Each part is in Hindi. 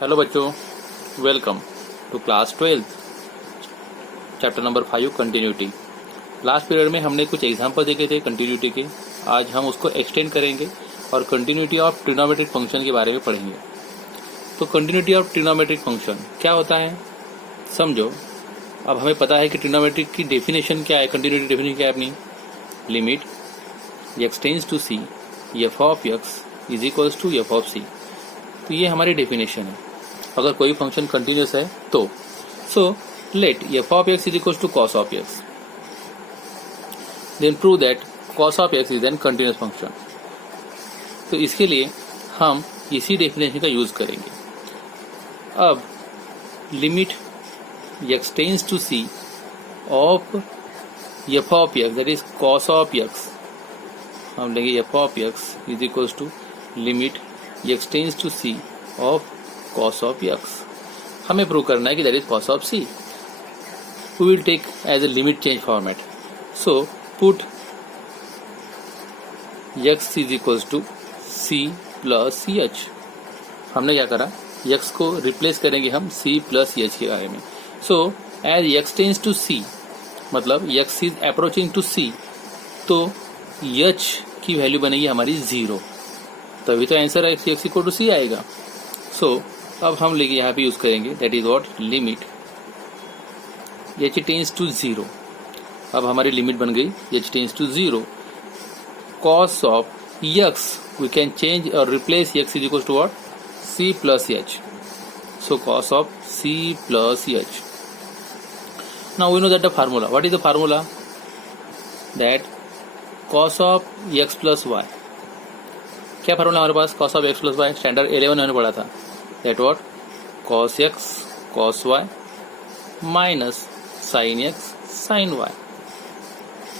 हेलो बच्चों, welcome to class 12 chapter number 5 continuity. Last period में हमने कुछ एग्जाम्पल देखे थे कंटिन्यूटी के। आज हम उसको एक्सटेंड करेंगे और कंटिन्यूटी ऑफ ट्रिग्नोमेट्रिक फंक्शन के बारे में पढ़ेंगे। तो कंटिन्यूटी ऑफ ट्रिग्नोमेट्रिक फंक्शन क्या होता है समझो। अब हमें पता है कि ट्रिग्नोमेट्रिक की डेफिनेशन क्या है, कंटिन्यूटी डेफिनेशन क्या है अपनी। Limit x tends to c f of x is equals to f of c. तो ये हमारी डेफिनेशन है अगर कोई फंक्शन कंटिन्यूस है तो। So let f of x is equal to cos of x, then prove that cos of x is an continuous function. तो इसके लिए हम इसी डेफिनेशन का यूज करेंगे। अब limit x tends to c of f of x that is cos of x, हम लेंगे f of x is equal to limit x tends to c of cos of x। हमें प्रूव करना है कि that is cos of c। We will take as a limit change format. So put x is equals to c plus c h. हमने क्या करा, x को रिप्लेस करेंगे हम c प्लस सी एच के बारे में। So as x tends to c मतलब x is approaching to c, तो h की वैल्यू बनेगी हमारी 0, तभी तो answer x equal to c आएगा। सो अब हम लेके यहाँ पे यूज करेंगे that is what limit h tends to 0। अब हमारी लिमिट बन गई h tends to 0 cos of x, we can change और replace x is equal to what c plus h। So cos of c plus h। Now we know that the formula, what is the formula, that cos of x plus y। क्या फार्मूला हमारे पास, cos of x plus y, standard 11 मैंने पढ़ा था। That what cos x cos y minus sin x sin y.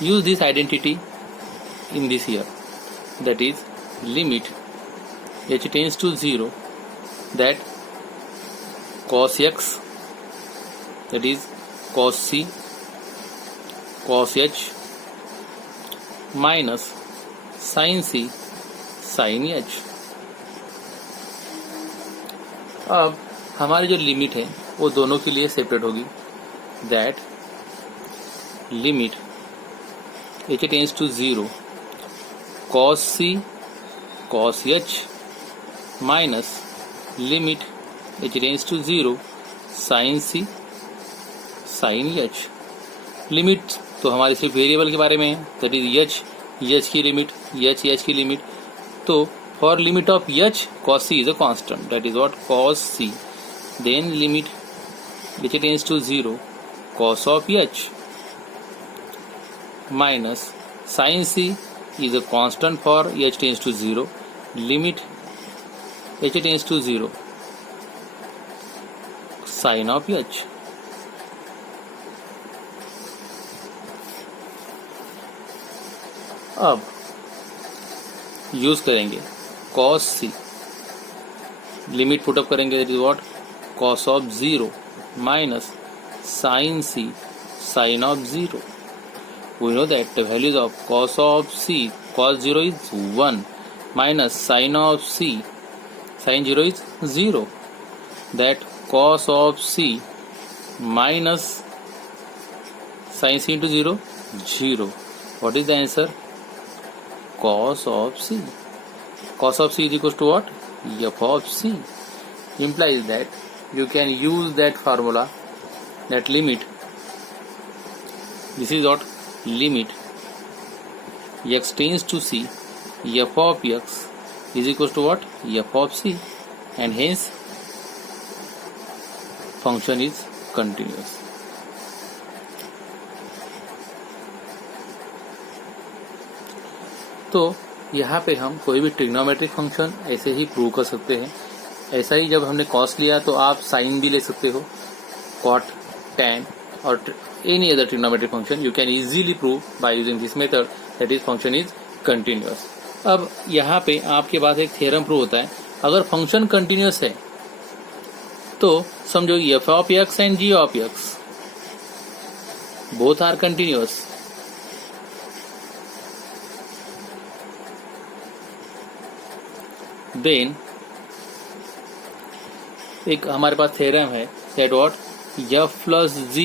Use this identity in this here, that is limit h tends to 0 that cos x, that is cos c cos h minus sin c sin h। अब हमारी जो लिमिट है वो दोनों के लिए सेपरेट होगी। That limit h tends to 0 cos c cos h minus limit h tends to 0 sin c sin h। Limit तो हमारे सिर्फ वेरिएबल के बारे में है, दैट इज h की लिमिट, h की लिमिट। तो for limit of h, cos c is a constant, that is what cos c, then limit h tends to 0 cos of h minus sin c is a constant for h tends to 0, limit h tends to 0 sin of h। अब यूज करेंगे cos c, लिमिट पुटअप करेंगे that is what cos of 0 minus sin c sin of 0। We know that the values of cos of c, cos 0 is 1 minus sin of c sin 0 is 0, that cos of c minus sin c into 0 0। What is the answer, cos of c। Cos of c is equal to what, f of c, implies that you can use that formula, that limit, this is what limit x tends to c f of x is equal to what, f of c, and hence function is continuous। तो यहाँ पे हम कोई भी ट्रिग्नोमेट्रिक फंक्शन ऐसे ही प्रूव कर सकते हैं। ऐसा ही जब हमने कॉस लिया तो आप साइन भी ले सकते हो, कॉट, टैन और any other trigonometric function you can easily prove by using this method, that is function is continuous. अब यहाँ पे आपके पास एक थ्योरम प्रूव होता है, अगर फंक्शन कंटिन्यूअस है तो समझो f of x and g of x both are continuous, then एक हमारे पास थ्योरम है that what f plus g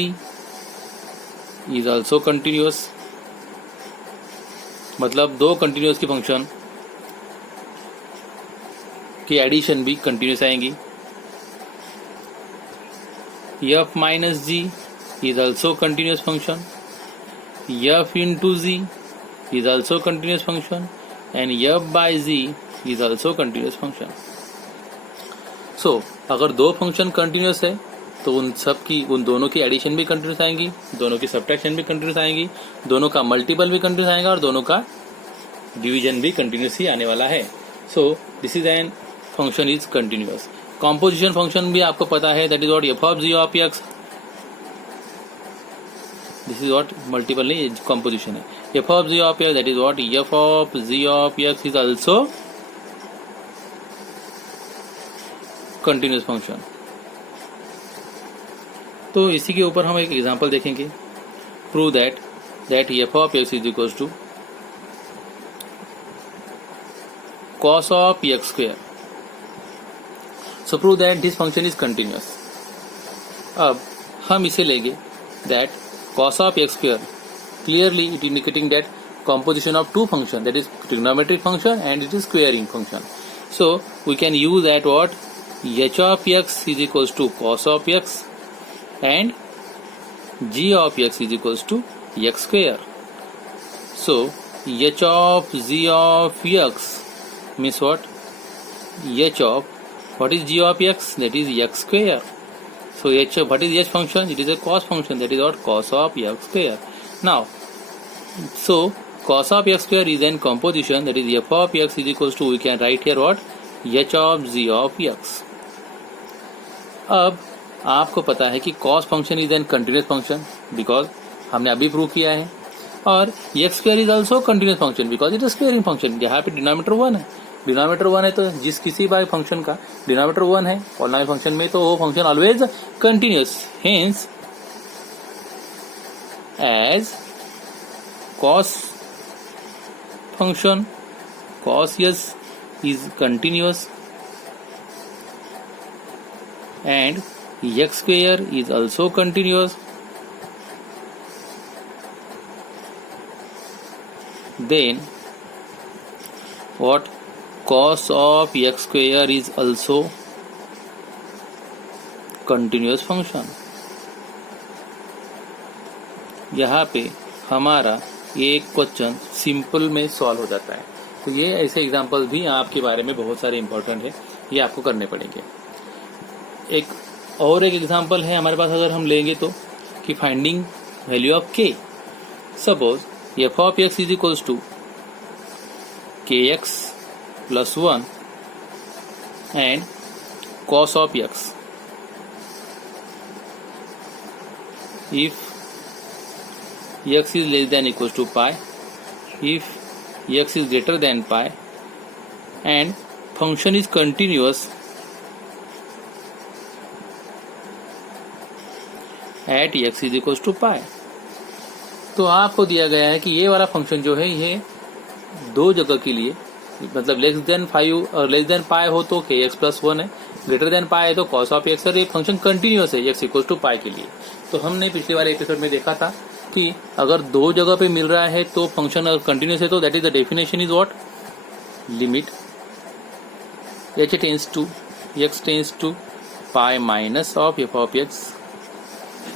is also continuous, मतलब दो कंटिन्यूअस की फंक्शन की एडिशन भी कंटिन्यूअस आएंगी। f minus g is also continuous function, f into g is also continuous function and f by g is also continuous function. So अगर दो फंक्शन कंटिन्यूअस है तो उन दोनों की एडिशन भी कंटिन्यूअस आएंगी, दोनों की सब्ट्रैक्शन भी कंटिन्यूअस आएंगी, दोनों का मल्टीपल भी कंटिन्यूअस आएगा और दोनों का डिवीजन भी कंटिन्यूअस ही आने वाला है। So this is an function is continuous. Composition function भी आपको पता है that is what f of g of x, this is what multiple नहीं कॉम्पोजिशन है। f of g of x that is what f of g of x is also continuous function. तो इसी के ऊपर हम एक एग्जांपल देखेंगे। Prove that f of x is equal to cos of x square. So prove that this function is continuous. अब हम इसे लेंगे that cos of x square clearly it indicating that composition of two function, that is trigonometric function and it is squaring function. So we can use that what h of x is equals to cos of x and g of x is equals to x square. So h of g of x means what? H of what is g of x? That is x square. So h of what is h function? It is a cos function, that is what cos of x square. Now so cos of x square is an composition, that is f of x is equals to we can write here what h of g of x. अब आपको पता है कि cos function is an continuous function because हमने अभी प्रूव किया है, और x square is also continuous function because it is squaring function. यहाँ पे डिनोमिनेटर 1 है, डिनोमिनेटर 1 है तो जिस किसी भी फंक्शन का डिनोमिनेटर 1 है पॉलिनोमियल फंक्शन में तो वो function always continuous. Hence as cos function cos s is continuous and x square is also continuous, then what cos of x square is also continuous function। यहाँ पे हमारा एक क्वेश्चन सिंपल में सॉल्व हो जाता है। तो ये ऐसे एग्जांपल भी आपके बारे में बहुत सारे इंपॉर्टेंट है, ये आपको करने पड़ेंगे। एक और एक एग्जांपल है हमारे पास अगर हम लेंगे तो कि finding value of k। Suppose f of x is equals to kx plus 1 and cos of x। if x is less than equals to pi, if x is greater than pi and function is continuous at x is equals to pi। तो आपको दिया गया है कि ये वाला फंक्शन जो है ये दो जगह के लिए मतलब लेस देन 5 और लेस देन पाई हो तो kx प्लस 1 है, ग्रेटर देन पाई है तो cos ऑफ x और ये फंक्शन कंटिन्यूअस है x इक्वल टू पाई के लिए। तो हमने पिछले वाले एपिसोड में देखा था कि अगर दो जगह पे मिल रहा है तो फंक्शन अगर कंटिन्यूअस है तो that is the definition is what limit h tends to x tends to pi minus of f of x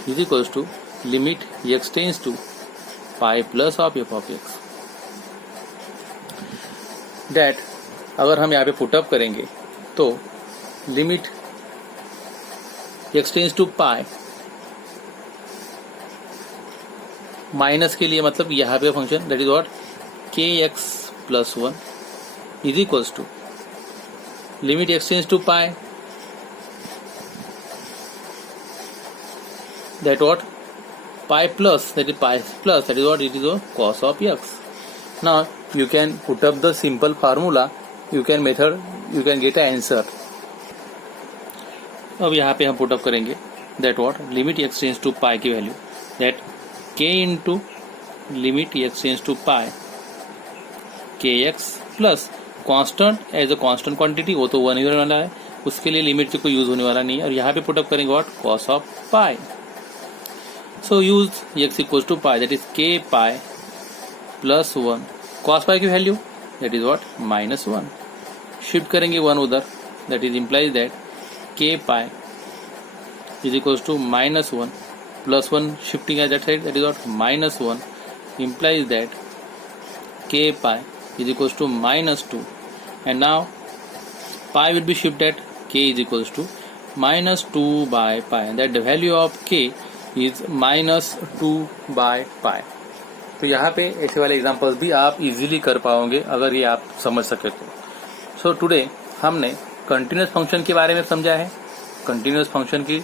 is equals to limit x tends to pi plus of f of x। That अगर हम यहाँ पे पुटअप करेंगे तो limit x tends to pi minus के लिए मतलब यहाँ पे function that is what kx plus 1 is equals to limit x tends to pi that what pi plus that is pi plus that is what it is cos of x। Now you can put up the simple formula, you can get an answer। अब यहाँ पे हम पुट अप करेंगे that what limit x tends to pi की value that k into limit x tends to pi kx plus constant as a constant quantity वो तो 1 ही रहने वाला है, उसके लिए लिमिट को यूज होने वाला नहीं है। और यहाँ पे पुटअप करेंगे what, cos of pi. So use x equal to pi, that is k pi plus 1, cos pi की value that is what, -1। Shift करेंगे 1 उधर, that is implies that k pi is equal to -1 plus 1 shifting at that side, that is what, -1 implies that k pi is equals to -2, and now pi will be shifted at k is equals to -2 by pi, and that the value of k is -2 by pi। तो यहाँ पे ऐसे वाले एग्जांपल्स भी आप इजीली कर पाओगे अगर ये आप समझ सके तो। सो टुडे हमने कंटिन्यूस फंक्शन के बारे में समझा है। कंटिन्यूस फंक्शन की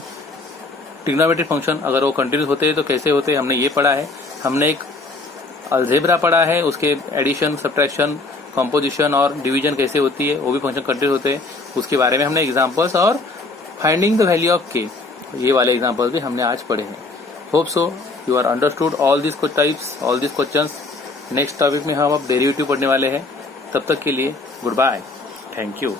ट्रिग्नोमेट्रिक फंक्शन अगर वो कंटिन्यूस होते हैं तो कैसे होते हैं हमने ये पढ़ा है। हमने एक अलजेब्रा पढ़ा है, उसके एडिशन, सब्ट्रैक्शन, कंपोजिशन और डिवीजन कैसे होती है, वो भी फंक्शन कंटिन्यूस होते हैं, उसके बारे में हमने एग्जांपल्स और फाइंडिंग द वैल्यू ऑफ के, ये वाले एग्जांपल्स भी हमने आज पढ़े हैं। Hope so you are understood all this types, all this questions. Next topic में हम अब डेरिवेटिव पढ़ने वाले हैं। तब तक के लिए गुड बाय, थैंक यू।